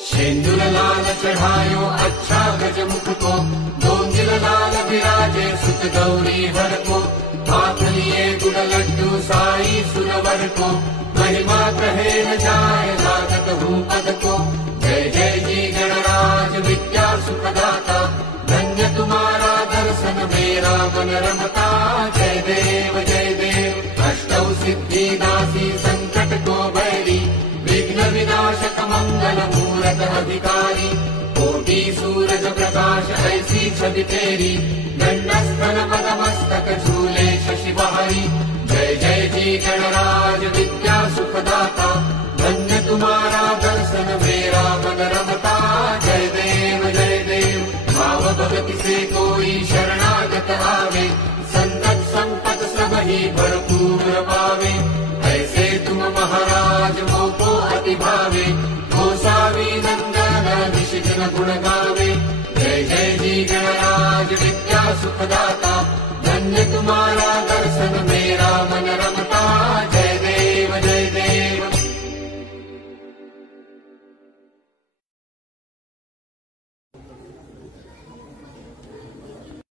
शेंदुर लाल चढ़ायो अच्छा गजमुख को, दोंदिल लाल विराजे सुत गौरी हर को। हाथ लिए गुड़ लड्डू साई सुरवर को, महिमा कहे न जाए लागत हूँ पद को। जय जय जी गणराज विद्या सुखदाता, धन्य तुम्हारा दर्शन मेरा मन रमता। जय देव अष्टौ सिद्धि दासी संकट को बैरी, विघ्न विनाशक मंगल मूरत अधिकारी। कोटि सूरज प्रकाश ऐसी छवि तेरी, दंडस्थल पद मस्तक झूले शशि बहारी। जय जय जी गणराज विद्या सुखदाता, धन्य तुम्हारा दर्शन मेरा मन रमता। जय देव भाव भक्ति से कोई शरणागत आवे, संतत संपत सब ही भरपूर पावे। ऐसे तुम महाराज मोको अति भावे, गोसावी नंदन निशिघ्न गुण गावे। जय जय जी गणराज विद्या सुखदाता,